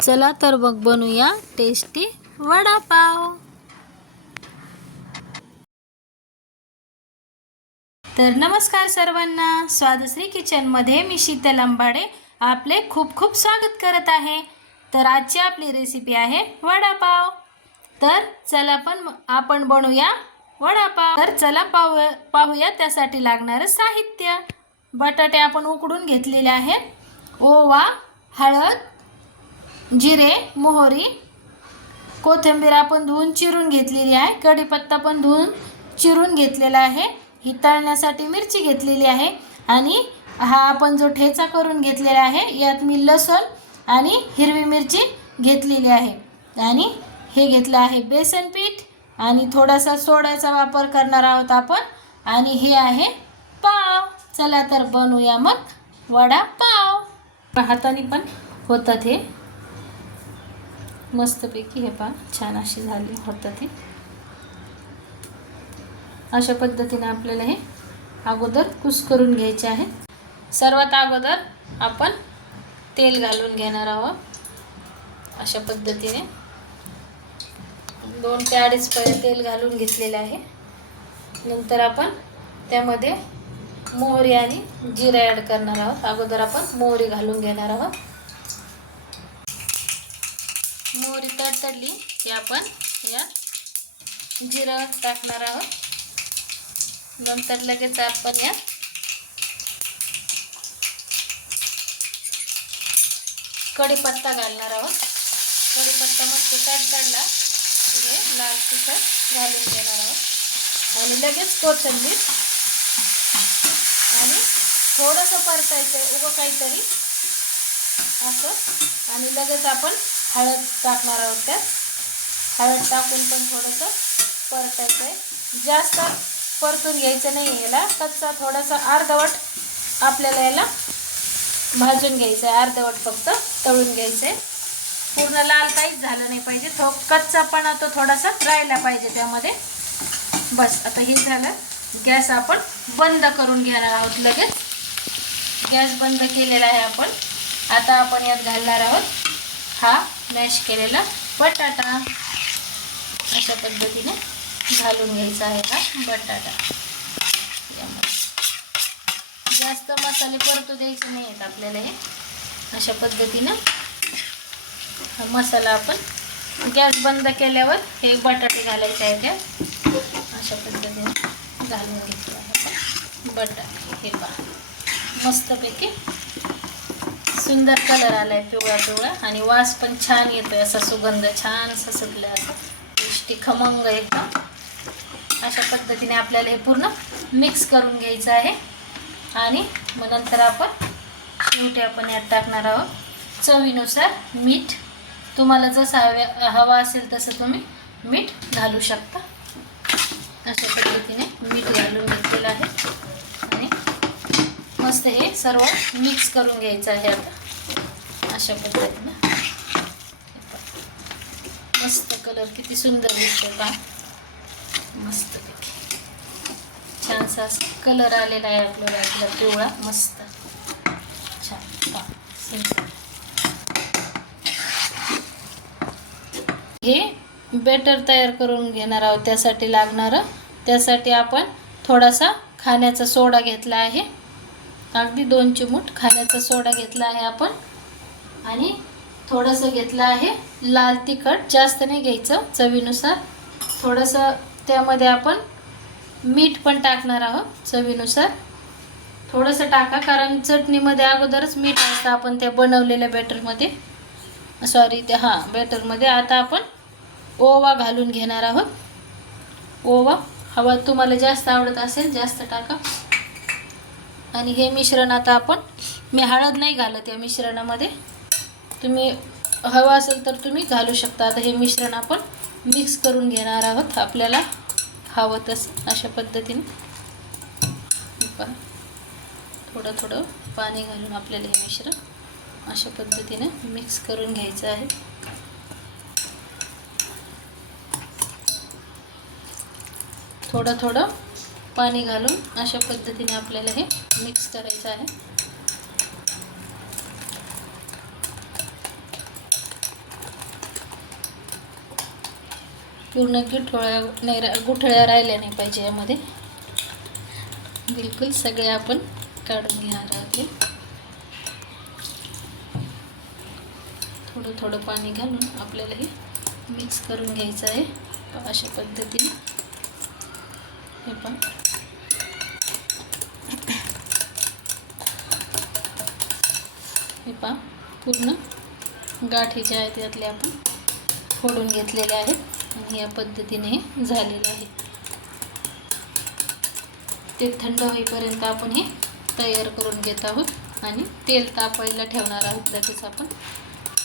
चला तर मग बनवूया टेस्टी वडापाव। तर नमस्कार सर्वांना, स्वादश्री किचनमध्ये मी शीतल अंबाडे आपले खूप खूप स्वागत करत आहे। तर आजची आपली रेसिपी आहे वडापाव। तर चला आपण बनवूया वडापाव। तर चला पाहूया त्यासाठी लागणारे साहित्य। बटाटे आपण उकडून घेतलेले आहेत, ओवा, हळद, जिरे, मोहरी, कोथिंबीर आपण धुवून चिरून घेतलेली आहे, कढीपत्ता पण धुवून चिरून घेतलेला आहे, ही तळण्यासाठी मिरची घेतलेली आहे आणि हा आपण जो ठेचा करून घेतलेला आहे यात मी लसूण आणि हिरवी मिरची घेतलेली आहे आणि हे घेतलं आहे बेसन पीठ आणि थोडासा सोड्याचा वापर करणार आहोत आपण आणि हे आहे पाव। चला तर बनवूया मग वडापाव। हाताने पण होतात हे मस्तपैकी, हे पहा छान अशी झाली होतात। हे अशा पद्धतीने आपल्याला हे अगोदर कुस्करून घ्यायचे आहे। सर्वात अगोदर आपण तेल घालून घेणार आहोत। अशा पद्धतीने 2 ते 2.5 पळे तेल घालून घेतलेले आहे। नंतर आपण त्यामध्ये मोहरी आणि जिरा ॲड करणार आहोत। अगोदर आपण मोहरी घालून घेणार आहोत। मोहरी तडतडली की आपण यात जिरं टाकणार आहोत। नंतर लगेच आपण यात कढीपत्ता घालणार आहोत। कढीपत्ता मस्त तडतडला की लाल तिखट घालून घेणार आहोत आणि लगेच कोथिंबीर आणि थोडंसं परतायचं उभं काहीतरी असं आणि लगेच आपण हळद टाकणार आहोत। त्यात हळद टाकून पण थोडंसं परतायचं आहे, जास्त परतून घ्यायचं नाही, याला कच्चा थोडासा अर्धवट आपल्याला याला भाजून घ्यायचं आहे, अर्धवट फक्त तळून घ्यायचं आहे। पूर्ण लाल काहीच झालं नाही पाहिजे, कच्चापणा तो थोडासा राहिला पाहिजे त्यामध्ये, बस। आता हे झालं, गॅस आपण बंद करून घेणार आहोत। लगेच गॅस बंद केलेला आहे आपण। आता आपण यात घालणार आहोत हा मॅश केलेला बटाटा। अशा पद्धतीने घालून घ्यायचा आहे हा बटाटा। जास्त मसाले परतू द्यायचे नाही आहेत आपल्याला, हे अशा पद्धतीने हा मसाला आपण गॅस बंद केल्यावर हे बटाटे घालायचे आहेत त्यात। अशा पद्धतीने घालून घेतले आहे आपण बटाटे। हे पहा मस्तपैकी सुंदर कलर आलाय, पिवळा पिवळा, आणि वास पण छान येतोय, असा सुगंध छान असा सुटला, असं टेस्टी खमंग एकदम। अशा पद्धतीने आपल्याला हे पूर्ण मिक्स करून घ्यायचं आहे आणि मग नंतर आपण शेवटी आपण यात टाकणार आहोत चवीनुसार मीठ। तुम्हाला जसं हवा असेल तसं तुम्ही मीठ घालू शकता। अशा पद्धतीने मीठ घालून घेतलेलं आहे आणि मस्त हे सर्व मिक्स करून घ्यायचं आहे आता। अशा पद्धतीने मस्त कलर किती सुंदर दिसतो का, मस्तपैकी छानसा असा कलर आलेला आहे आपल्याला, आपला पिवळा मस्त छान पहा सुंदर। हे बेटर तयार करून घेणार आहोत, त्यासाठी आपण थोडासा खाण्याचा सोडा घेतला आहे, अगदी 2 चिमूट खाण्याचा सोडा घेतला आहे आपण आणि थोडंसं घेतलं आहे लाल तिखट, जास्त नाही घ्यायचं, चवीनुसार। थोडंसं त्यामध्ये आपण मीठ पण टाकणार आहोत चवीनुसार, थोडंसं टाका, कारण चटणीमध्ये अगोदरच मीठ असतं आपण त्या बनवलेल्या बॅटरमध्ये, सॉरी त्या बॅटरमध्ये। आता आपण ओवा घालून घेणार आहोत। ओवा हवा तुम्हाला जास्त आवडत असेल जास्त टाका आणि हे मिश्रण आता आपण, मी हळद नाही घालत या मिश्रणामध्ये, तुम्ही हवा असेल तर तुम्ही घालू शकता। आता हे मिश्रण आपण मिक्स करून घेणार आहोत आपल्याला हवं तसं। अशा पद्धतीने थोडं थोडं पाणी घालून आपल्याला हे मिश्रण अशा पद्धतीने मिक्स करून घ्यायचं आहे। थोडं थोडं पाणी घालून अशा पद्धतीने आपल्याला हे मिक्स करायचं आहे। पूर्ण गुठळ्या राहिल्या नाही पाहिजे यामध्ये. बिलकुल सगळे आपण काढून घेणार आहोत. थोडं थोडं पाणी घालून आपल्याला हे मिक्स करून घ्यायचं आहे. अशा पद्धतीने हे पण पूर्ण गाठी ज्या आहेत त्यातले आपण फोडून घेतलेले आहेत आणि या पद्धतीने हे झालेलं आहे. ते थंड होईपर्यंत आपण हे तयार करून घेत आहोत आणि तेल तापायला ठेवणार आहोत लगेच आपण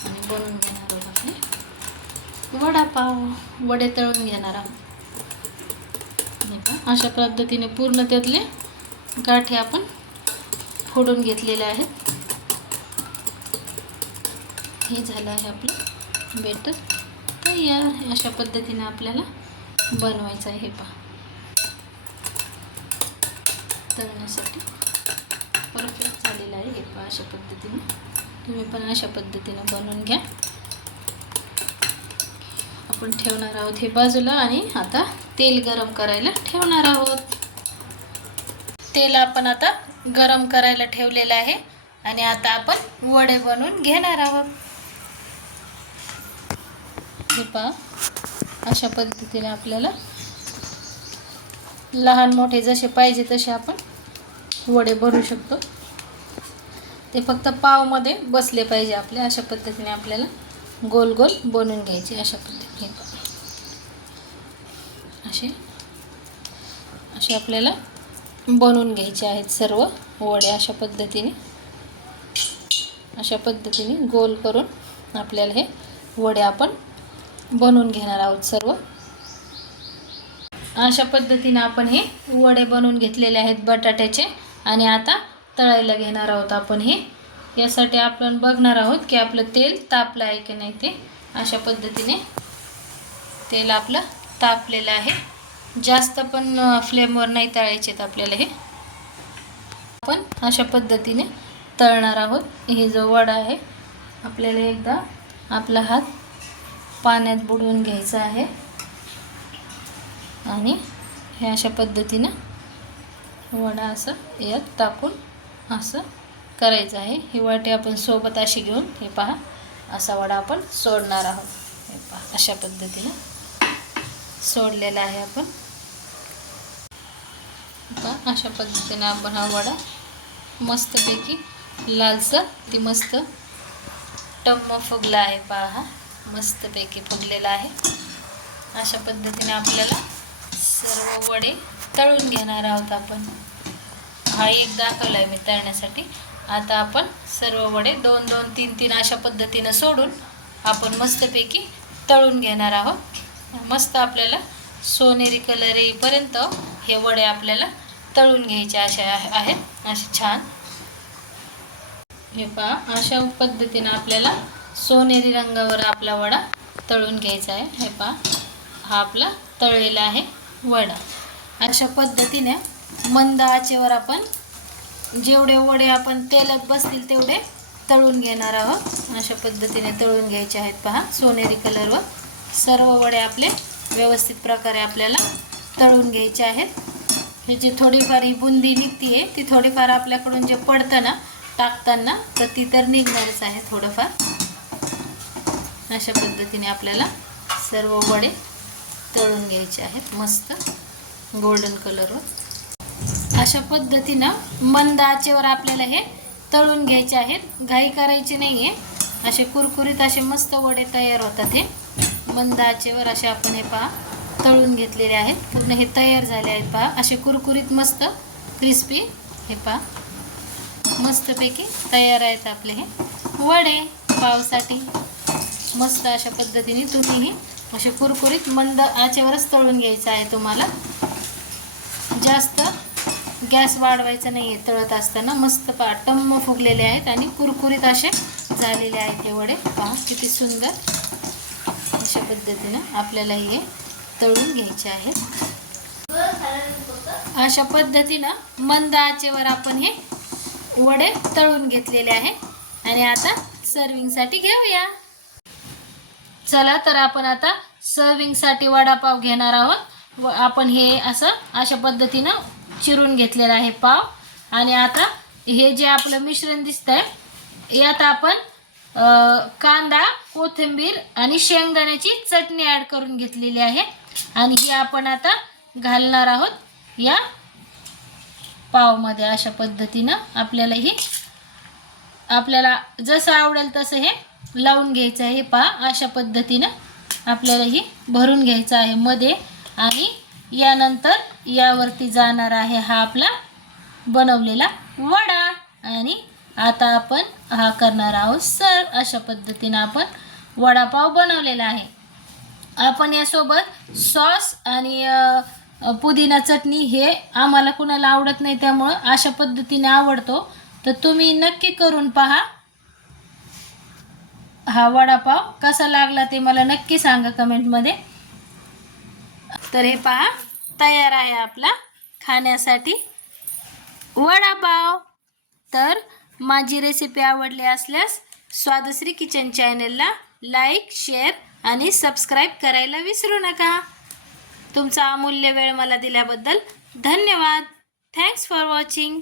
आणि बनवून घेणार आहोत आपले वडापाव. वडे तळून घेणार आहोत. अशा पद्धतीने पूर्ण त्यातले गाठी आपण फोडून घेतलेले आहेत. हे झालं आहे आपलं बेटर तयार. अशा पद्धतीने आपल्याला बनवायचं आहे. हे पहा तळण्यासाठी परफेक्ट झालेलं आहे. हे पहा अशा पद्धतीने तुम्ही पण अशा पद्धतीने बनवून घ्या. आपण ठेवणार आहोत हे बाजूला आणि आता तेल गरम करायला ठेवणार आहोत. तेल आपण आता गरम करायला ठेवलेलं आहे आणि आता आपण वडे बनवून घेणार आहोत. हे पहा अशा पद्धतीने आपल्याला लहान मोठे जसे पाहिजे तसे आपण वडे बनवू शकतो. ते फक्त पावमध्ये बसले पाहिजे आपले. अशा पद्धतीने आपल्याला गोल गोल बनवून घ्यायचे. अशा पद्धतीने असे आपल्याला बनवून घ्यायचे आहेत सर्व वडे. अशा पद्धतीने गोल करून आपल्याला हे वडे आपण बनवून घेणार आहोत सर्व. अशा पद्धतीने आपण हे वडे बनवून घेतलेले आहेत बटाट्याचे आणि आता तळायला घेणार आहोत आपण हे. यासाठी आपण बघणार आहोत की आपलं तेल तापलं आहे की नाही ते. अशा पद्धतीने तेल आपलं तापलेलं आहे. जास्त पण फ्लेमवर नाही तळायचेत आपल्याला हे. आपण अशा पद्धतीने तळणार आहोत. हे जो वडा आहे आपल्याला एकदा आपला हात पाण्यात बुडवून घ्यायचा आहे आणि हे अशा पद्धतीने वडा असं यात टाकून असं करायचं आहे. ही वाटी आपण सोबत अशी घेऊन हे पहा असा वडा आपण सोडणार आहोत. हे पहा अशा पद्धतीने सोडलेला आहे आपण. पहा अशा पद्धतीने आपण हा वडा मस्तपैकी लालसर ती मस्त टम्म फुगला आहे. पहा हा मस्तपैकी फुगलेला आहे. अशा पद्धतीने आपल्याला सर्व वडे तळून घेणार आहोत आपण. हा एक दाखवला आहे मी तळण्यासाठी. आता आपण सर्व वडे 2-2, 3-3 अशा पद्धतीनं सोडून आपण मस्तपैकी तळून घेणार आहोत. मस्त आपल्याला सोनेरी कलर येईपर्यंत हे वडे आपल्याला तळून घ्यायचे असे आहेत. असे छान हे पहा अशा पद्धतीनं आपल्याला सोनेरी रंगावर आपला वडा तळून घ्यायचा आहे. हे पहा हा आपला तळलेला आहे वडा. अशा पद्धतीने मंद आचेवर आपण जेवढे वडे आपण तेलात बसतील तेवढे तळून घेणार आहोत. अशा पद्धतीने तळून घ्यायचे आहेत. पहा सोनेरी कलरवर सर्व वडे आपले व्यवस्थित प्रकारे आपल्याला तळून घ्यायचे आहेत. हे जे थोडीफार ही बुंदी निघते ती थोडीफार आपल्याकडून जे पडतं ना टाकताना तर ती तर निघणारच आहे थोडंफार. अशा पद्धतीने आपल्याला सर्व वडे तळून घ्यायचे आहेत मस्त गोल्डन कलरवर. अशा पद्धतीनं मंद आचेवर आपल्याला हे तळून घ्यायचे आहेत. घाई करायची नाही आहे. असे कुरकुरीत असे मस्त वडे तयार होतात. हे मंद आचेवर असे आपण हे पहा तळून घेतलेले आहेत. पूर्ण हे तयार झाले आहेत. पहा असे कुरकुरीत मस्त क्रिस्पी हे पहा मस्तपैकी तयार आहेत आपले हे वडे पावसाठी. मस्त अशा पद्धतीने तुम्हीही असे कुरकुरीत मंद आचेवरच तळून घ्यायचं आहे तुम्हाला. जास्त गॅस वाढवायचा नाही आहे तळत असताना. मस्त पहा टम्म फुगलेले आहेत आणि कुरकुरीत असे झालेले आहेत हे वडे. पहा किती सुंदर अशा पद्धतीनं आपल्याला हे तळून घ्यायचे आहेत. अशा पद्धतीनं मंद आचेवर आपण हे वडे तळून घेतलेले आहे आणि आता सर्विंगसाठी घेऊया. चला तर आपण आता सर्विंगसाठी वडापाव घेणार आहोत व आपण हे अशा पद्धतीनं चिरून घेतलेला आहे पाव. आणि आता हे जे आपलं मिश्रण दिसतंय यात आपण कांदा, कोथिंबीर आणि शेंगदाण्याची चटणी ॲड करून घेतलेली आहे आणि ही आपण आता घालणार आहोत या पावमध्ये. अशा पद्धतीनं आपल्याला जसं आवडेल तसं हे लावून घ्यायचं आहे. पहा अशा पद्धतीनं आपल्याला ही भरून घ्यायचं आहे मध्ये आणि यानंतर यावरती जाणार आहे हा आपला बनवलेला वडा. आणि आता आपण हा करणार आहोत सर्व. अशा पद्धतीनं आपण वडापाव बनवलेला आहे. आपण यासोबत सॉस आणि पुदिना चटणी हे आम्हाला कुणाला आवडत नाही त्यामुळं अशा पद्धतीने आवडतो, तर तुम्ही नक्की करून पहा. हा वडापाव कसा लागला ते मला नक्की सांगा कमेंटमध्ये. तर हे पहा तयार आहे आपला खाण्यासाठी वडापाव. तर माझी रेसिपी आवडली असल्यास स्वादश्री किचन चॅनलला लाईक, शेअर आणि सबस्क्राईब करायला विसरू नका. तुमचा अमूल्य वेळ मला दिल्याबद्दल धन्यवाद. Thanks for watching.